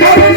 நான்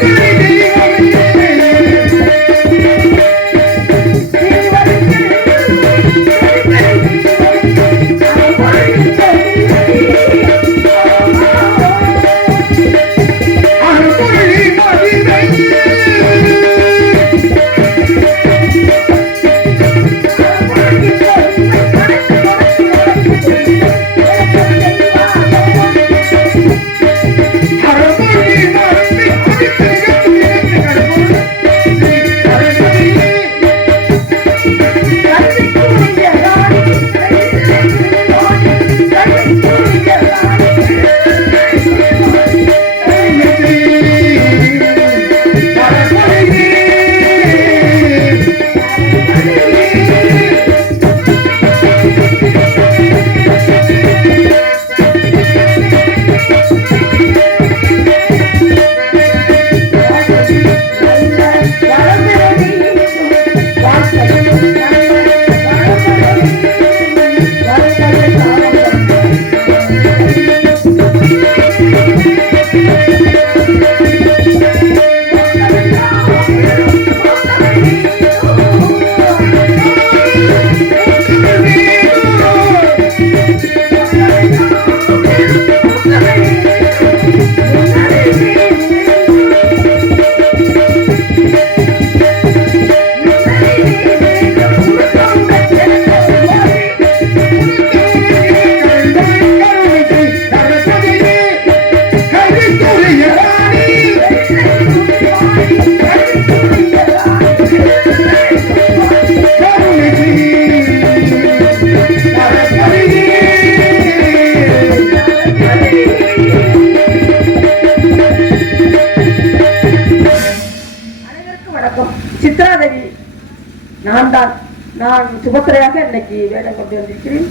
சுபத்திரையாக இன்னைக்கு வேடம் கொண்டு வந்திருக்கிறேன்.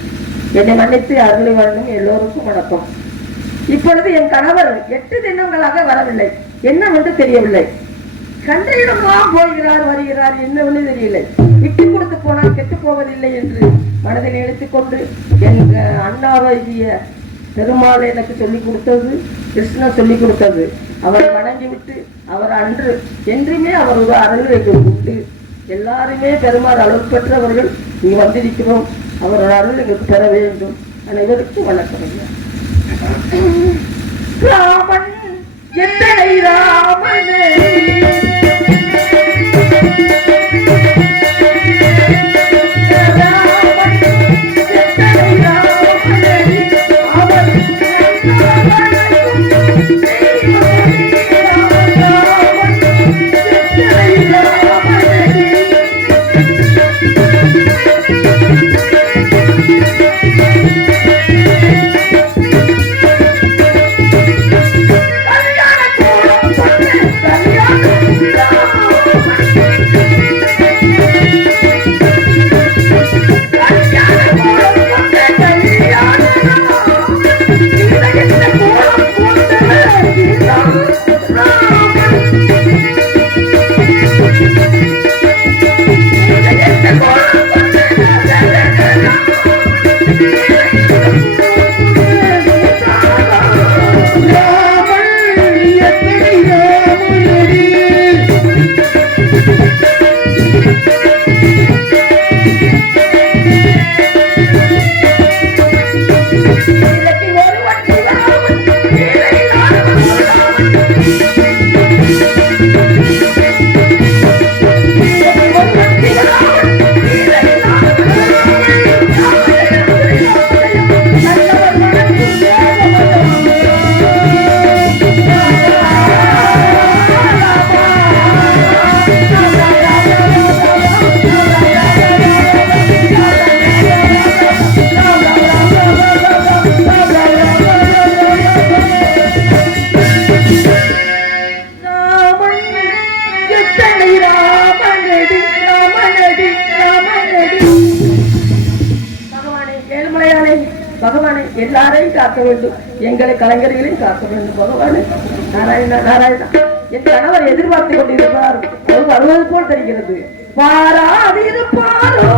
என்னை மன்னித்து அருளை வரணும் எல்லோருக்கும் வணக்கம். இப்பொழுது என் கணவர் எட்டு தினங்களாக வரவில்லை. என்ன என்னவென்று தெரியவில்லை. கண்டையிடமெல்லாம் போகிறார் வருகிறார் என்ன ஒன்று தெரியவில்லை. விட்டு கொடுத்து போனால் கெட்டு போவதில்லை என்று மனதில் இழுத்துக் கொண்டு என் அண்ணாவாகிய பெருமாள் எனக்கு சொல்லிக் கொடுத்தது கிருஷ்ணன் சொல்லிக் கொடுத்தது. அவரை வணங்கி விட்டு அவர் அன்று என்றுமே அவர் ஒரு அருள் உண்டு எல்லாருமே பெருமாள் அருள் பெற்றவர்கள். இங்கு வந்திருக்கிறோம். அவரோட அருள் எங்களுக்கு பெற வேண்டும். அனைவருக்கும் வணக்கம் ராமன் எத்தனை ராமனே. காக்க வேண்டும். எங்களை கலைஞர்களையும் காக்க வேண்டும் பகவானே. நாராயணா நாராயணா. என் கணவர் எதிர்பார்த்து கொண்டிருப்பார். அவர் வருவது போல் தெரிகிறது. பாராதிருப்பாரோ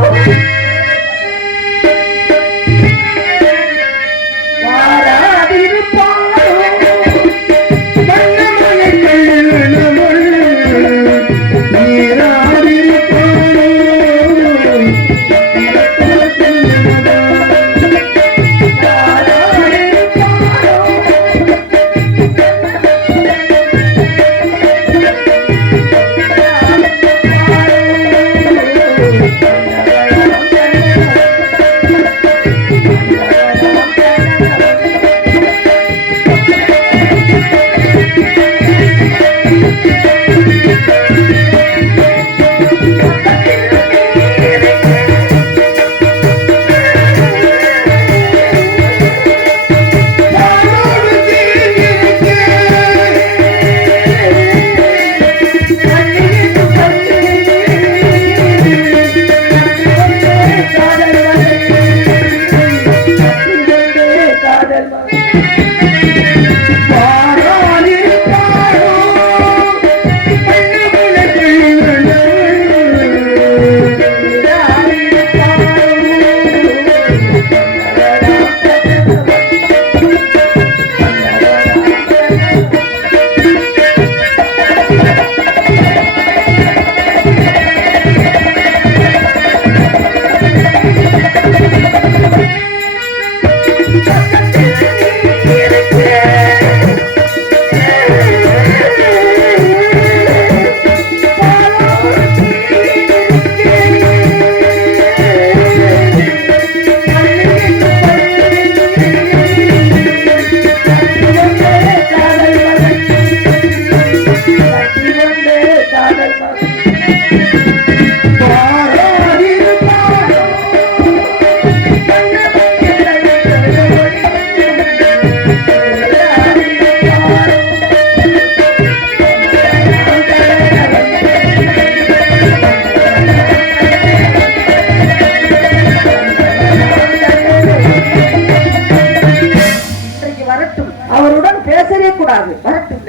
கூடாது வரட்டும்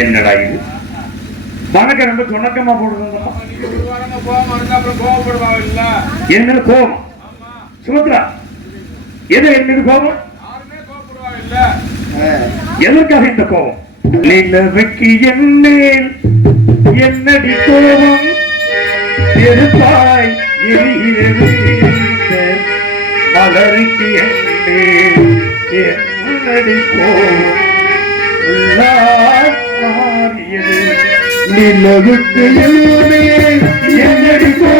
என்னடா இது? வணக்கம் ரொம்ப சுணக்கமா போடுறோம் என் மேல கோபம் சுபத்ரா எது என் மீது கோபம்? எதற்காக இந்த கோபம்? நிலவுக்கு என் என்னடி கோபம்? எருப்பாய் எரிகிறது மலருக்கு என் என்னடி கோபம். நிலவுக்கு என் என்னடி கோபம்?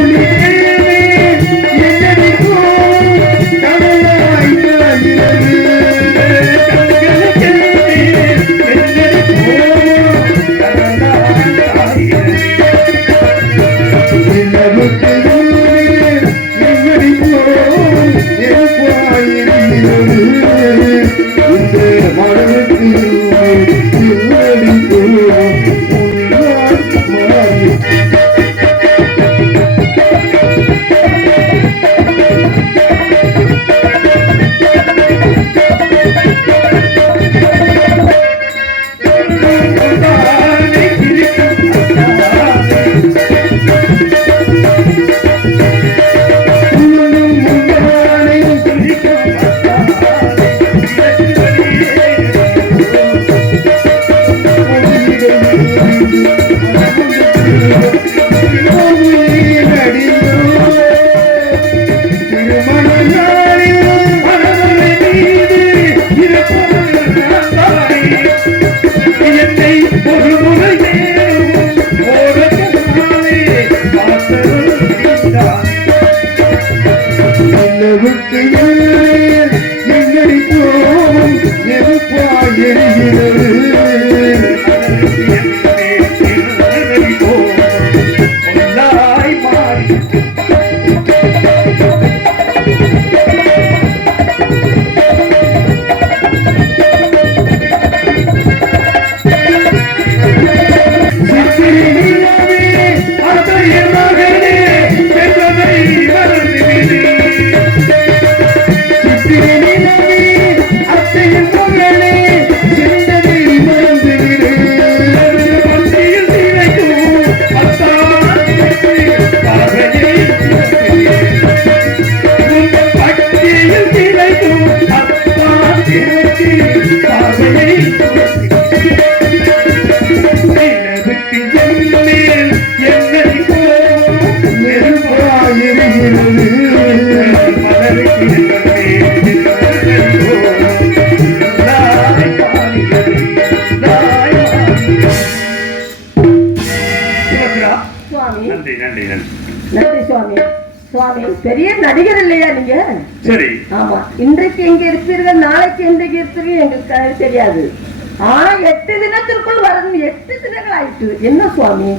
நன்றி சுவாமி? சுவாமி பெரிய நடிகர் இல்லையா நீங்க? சரி. ஆமா. இன்றைக்கு எங்க இருப்பீர்கள் நாளைக்கு எங்க இருப்பீர்கள் எங்களுக்கு தெரியாது. ஆனா எட்டு தினத்திற்குள் வரணும். எட்டு தினங்கள் ஆயிட்டு என்ன சுவாமி?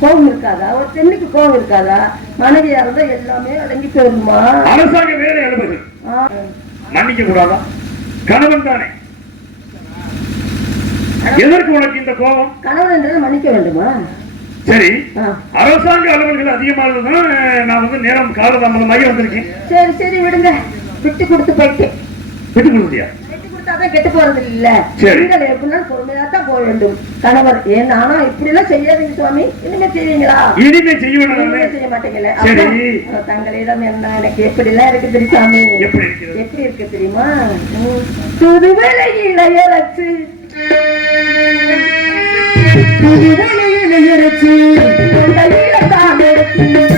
கோபம் இருக்காதா? ஒரு பெண்ணுக்கு கோபம் இருக்காதா? மனைவியா இருந்தா எல்லாமே அடங்கி போயிருமா? அரசாங்க வேலை அலுவலர் மன்னிக்க கூடாதா? கணவன் தானே. எதற்கு உனக்கு இந்த கோபம்? கணவன் என்றதை மன்னிக்க வேண்டுமா? சரி அரசாங்க அலுவல்கள் அதிகமானதுதான் நான் வந்து நேரம் காலதாமதமாகி வந்திருக்கேன். சரி சரி விடுங்க. விட்டு கொடுத்து போயிட்டேன் விட்டு கொடுத்தியா கெட்டு போறது இல்ல. பெண்கள் பொறுமையா தான் போக வேண்டும். கணவர் ஏன் ஆனா இப்படி எல்லாம் செய்யாதீங்க சுவாமி? இனிமே செய்வீங்களா? செய்ய செய்ய தங்களிடம் என்ன எனக்கு எப்படி எல்லாம் இருக்கு தெரியுசாமி எப்படி இருக்கு தெரியுமா? புதுவேலை Thank you.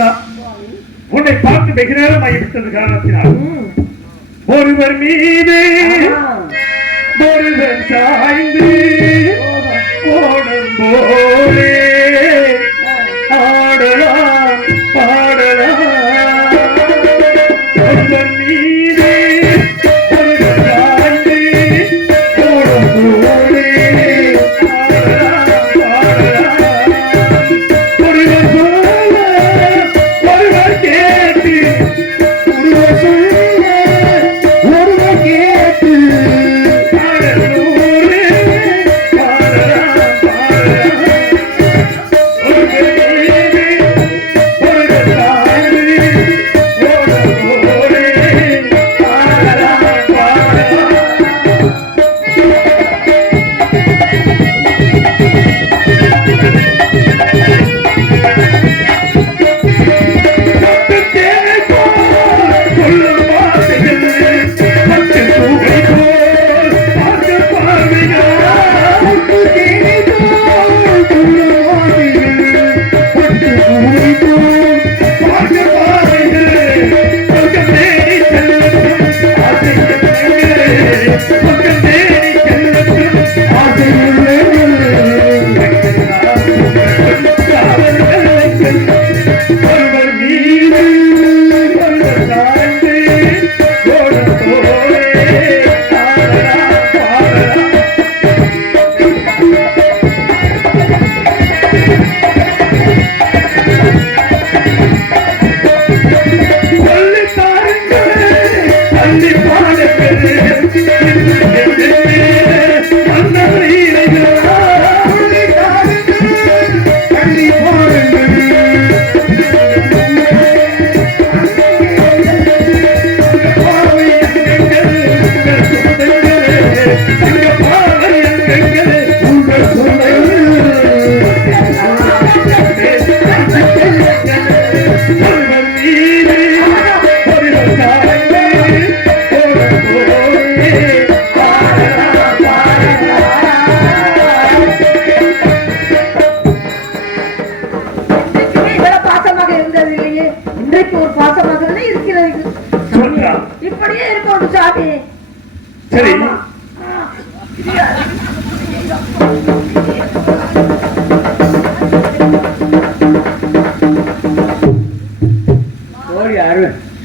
என்றார் உன்னை பார்த்து வெகு நேரம் ஆகிவிட்டது காரணத்தினால். ஒருவர் மீது ஒருவர் சாய்ந்து ஓடும் போலே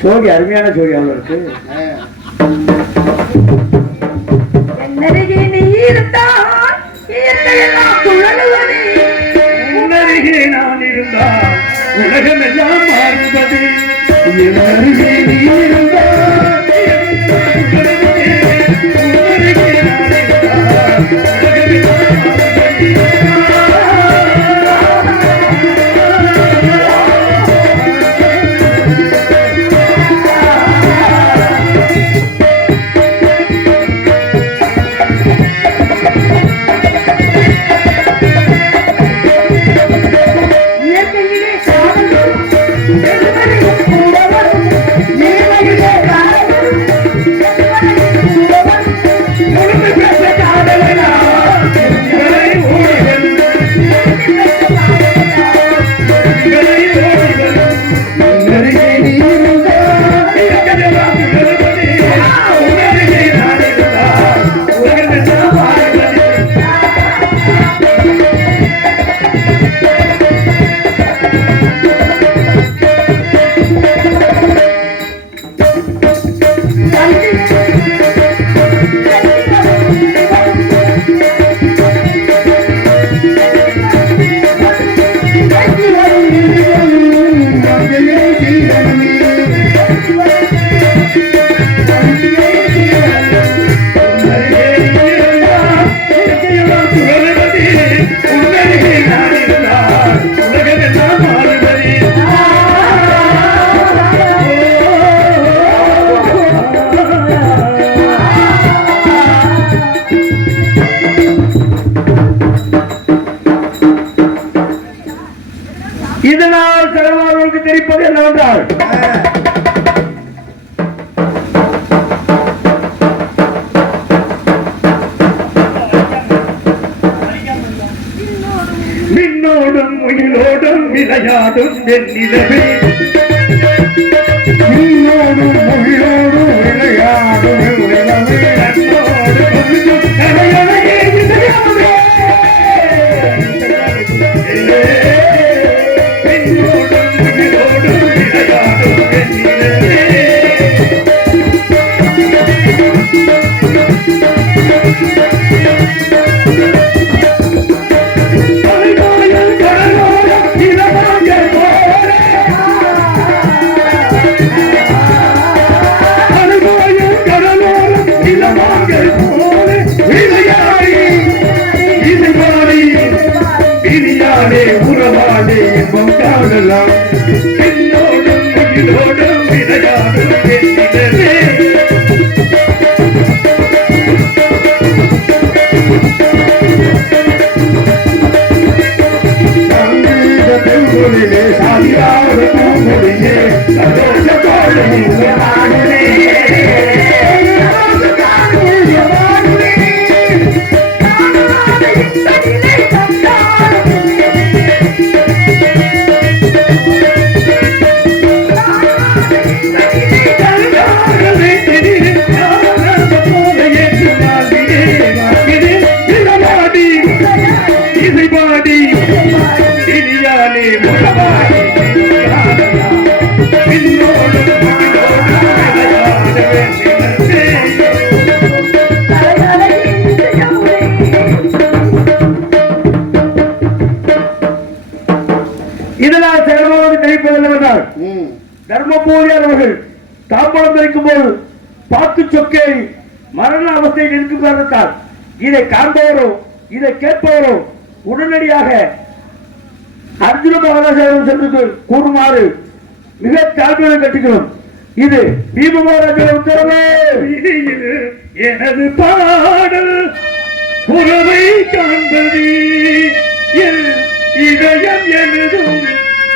ஜோடி அருமையான ஜோடி அவ்வளோ இருக்கு. உன்னருகே நான் இருந்தால் உலகம் நீ இருந்தால் நில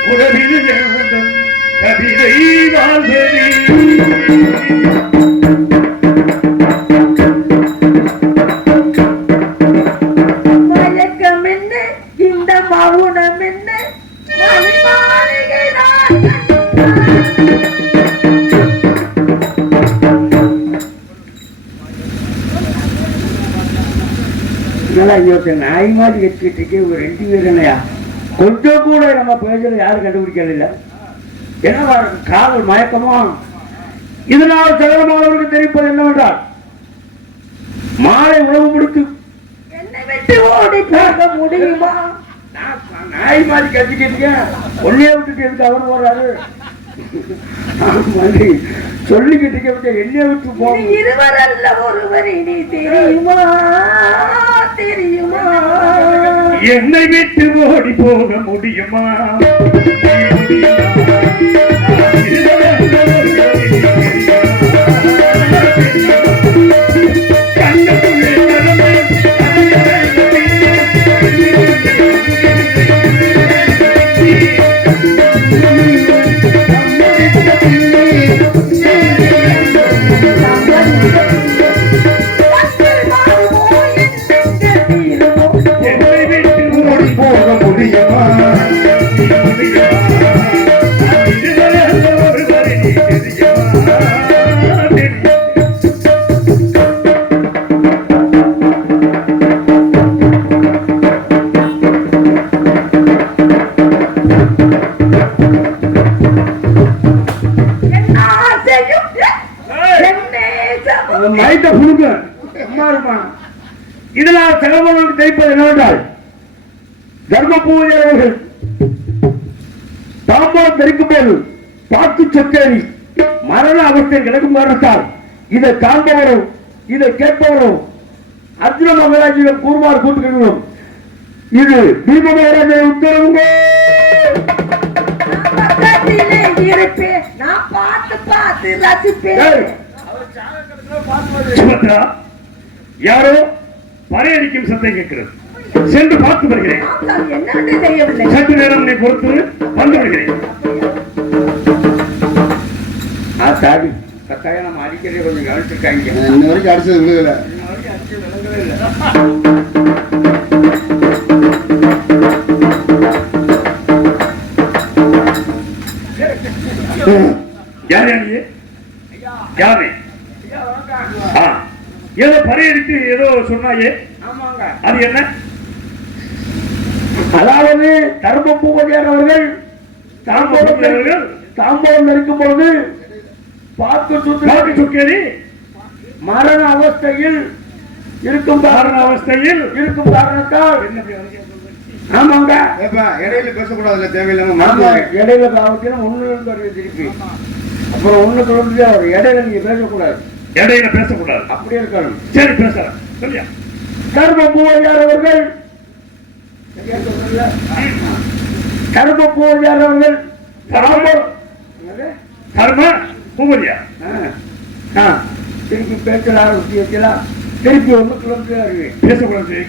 உறவில் ஞானம் கவிதை வாழ்வதி. மயக்கம் என்ன இந்த மவுனம் என்ன இதெல்லாம் இவருக்கு நாய் மாதிரி வச்சுக்கிட்டு ஒரு ரெண்டு பேர் இல்லையா கொஞ்சம் கூட நம்ம பேசுறது யாரும் கண்டுபிடிக்கிறது இல்லை ஏன்னா காதல் மயக்கமா? இதனால் சகலமானவர்களுக்கு தெரிவிப்பது என்னவென்றால் மாலை உணவு முடித்து என்னை வெட்டி ஓடி போக முடியுமா? நாய் மாதிரி கட்டிட்டு இருக்கேன். ஒன்னே விட்டுட்டு எதுக்கு அவர் போறாரு சொல்லிக்கிட்டு இருக்க என்னைய விட்டு போக இருவர் அல்ல நீ தெரியுமா? என்னை விட்டு ஓடி போக முடியுமா? புடுங்க அம்மா இருப்பான். இதனால் சிலம்பங்களுக்கு தைப்பது என்னவென்றால் தர்ம பூஜை அவர்கள் தாம்பரம் தெரிக்கும் போது பாக்கு சொத்தேறி மரண அவஸ்தை கிடக்கும் காரணத்தால் இதை காண்பவரும் இதை கேட்பவரும் அர்ஜுன மகராஜிடம் கூறுமாறு கூட்டுகிறோம் இது பீம மகாராஜை உத்தரவுங்க. நான் பார்த்து பார்த்து ரசிப்பேன். சுபத்ரா யாரோ பறையடிக்கும் சத்தம் கேட்கிறது. சென்று பார்த்து வருகிறேன். சற்று நேரம் நீ பொறுத்து வந்து வருகிறேன். ஆ சாரி கட்டாயம் நம்ம அடிக்கடி கொஞ்சம் கவனிச்சிருக்காங்க. இன்ன வரைக்கும் அடிச்சது விழுகல யார் யாரு யாரு ஆ ஏதோ பறையடித்து ஏதோ சொன்னாயே. ஆமாங்க. அது என்ன? அதாவது தர்ம பூவதியார் அவர்கள் தாம்பூலம் அவர்கள் தாம்பூலம் நெருக்கும் பொழுது பார்த்து சுக்கேரி மரண அவஸ்தையில் இருக்கும் காரண அவஸ்தையில் இருக்கும் காரணத்தால்? ஆமாங்க. ஏப்பா இடையில பேசக்கூடாதுல்ல தேவையில்லாம இடையில காவத்தினா ஒண்ணு இருந்து திருப்பி. அப்புறம் ஒண்ணு சொல்லுறது அவர் இடையில நீங்க பேசக்கூடாது. இடையில பேசக்கூடாது. அப்படியே இருக்கணும். சரி பேசுறேன். சொல்லியா தர்ம பூவதியார் அவர்கள் சரியா? தர்ம பூவதியார் அவர்கள்? கர்ம ஆ. ஆ. திருப்பி பேச்சல ஆரம்பிச்சு வைக்கலாம் திருப்பி வந்து வருவேன் பேசக்கூடாது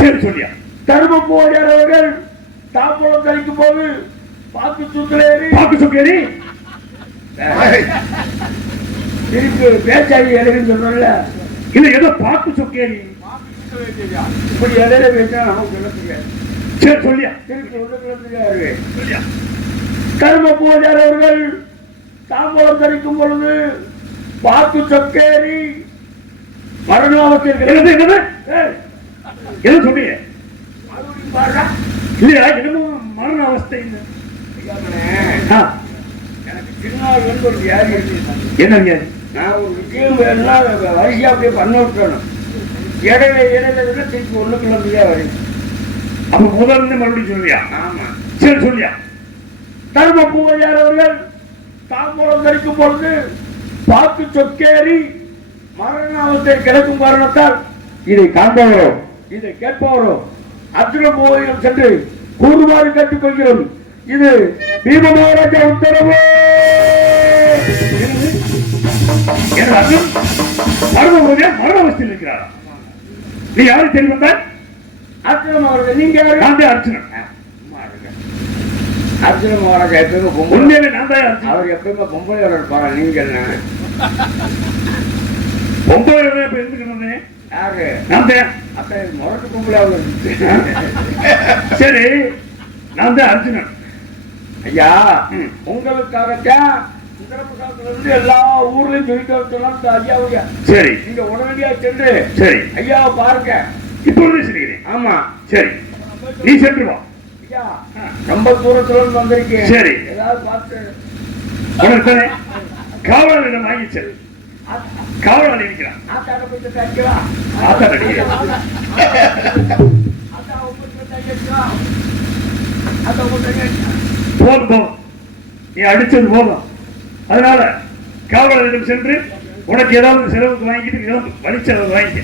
சரி சொல்லியா? தர்ம பூவதியார் அவர்கள் தாம்பூலம் கழிக்கும் போது பாக்கு சுத்துலேறி பாக்கு சுக்கேரி திருப்பி பேச்சாடி இடையின்னு சொல்றோம்ல இல்ல ஏதோ பாக்கு சுக்கேரி இப்படி இடையில பேசினா நமக்கு சொல்ல தெரியாது சரி சொல்லியா? திருப்பி சொல்லியா? தர்ம பூஜார் அவர்கள் தாம்பூலம் தரிக்கும் பொழுது பாக்கு சொக்கேறி மரணாவத்தில் என்னது என்னது? என்ன சொன்னீங்க இல்லையா? என்னமோ மரண அவஸ்தை எனக்கு சின்ன ஒரு வியாதி என்ன வியாதி? நான் ஒரு விஷயம் வேணும்னா அதை வரிசையா அப்படியே பண்ண விட்டுறணும் இடையில இடையில திருப்பி ஒண்ணுக்குள்ள இருந்துதான் வருது அப்ப முதல்ல இருந்து மறுபடியும் சொல்லியா ஆமா. சரி சொல்லியா? தர்ம பூஜார் அவர்கள் தாம்பூலம் தரிக்கும் பொழுது பாக்கு சொக்கேறி மரணாவத்தை கிடக்கும் காரணத்தால் இதை காண்பவரோ? இதை கேட்பவரோ? அர்ஜுன பூவையில் சென்று கூறுமாறு கேட்டுக்கொள்கிறோம். இது பீம மகாராஜா உத்தரவு! மரண இருக்கிறாரா? நீ யாரு தெரிய வந்தார் அர்ஜுன மகாராஜா நீங்க யாரு? நான் தான் அர்ச்சனன் அர்ஜுன மகாராஜா எப்பயுமே பொம்பளை நான் தான் அவர் இருப்பாரா நீங்க என்ன? ஒன்பது இப்ப இருந்துக்கணும்? யாரு? நான் தான். அப்ப முரட்டு பொம்பளை அவர் சரி நான் தான் அர்ஜுனன். ஐயா. உங்களுக்காகத்தான் இருந்து எல்லா ஊர்லயும் சொல்லிட்டு வர சொன்னா இந்த ஐயாவுடைய. சரி. நீங்க உடனடியா சென்று சரி. ஐயாவை பாருங்க. இப்பொழுது செய்கிறேன் ஆமா. சரி. நீ சென்று வா. ஐயா ரொம்ப தூரத்துல இருந்து வந்திருக்கேன். சரி. ஏதாவது பார்த்து. காவலரிடம் வாங்கி செல். காவலாளி இருக்கிறான். ஆத்தாட போயிட்டு தட்டிவா ஆத்தாட போதும். நீ அடிச்சது போதும். அதனால காவலரிடம் சென்று உனக்கு ஏதாவது செலவுக்கு வாங்கிட்டு கிளம்பு வழி செலவு வாங்கிக்க.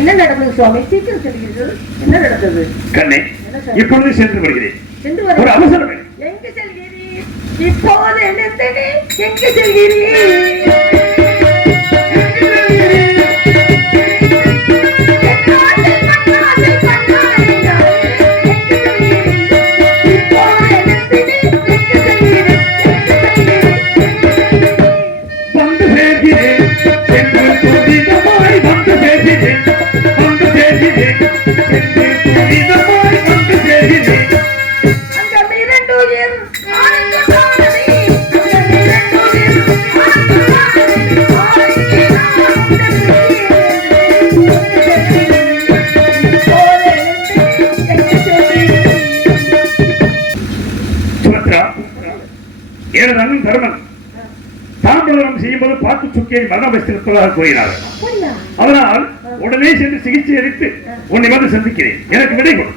என்ன நடந்தது சுவாமி? சீக்கிரம் சொல்கிறீர்கள் என்ன நடந்தது? கண்ணே இப்பொழுது சென்று வருகிறேன். சென்று ஒரு வர அவசரம் வேணும். எங்கு செல்கிறீர்? இப்போது என்னத்தனே எங்கு செல்கிறீர்? கூறினார். அப்படியா? அதனால் உடனே சென்று சிகிச்சை அளித்து உன்னை வந்து சந்திக்கிறேன். எனக்கு விடை கொடு.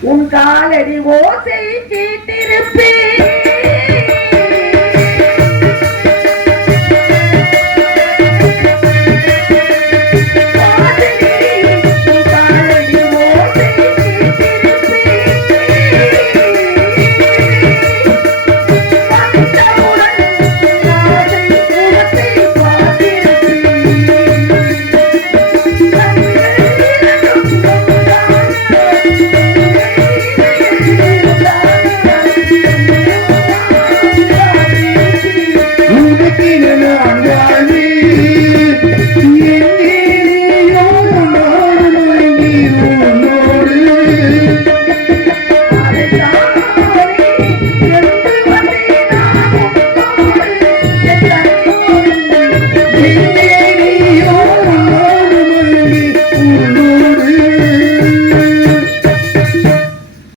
உன் காலடி கேட்டிருப்பேன்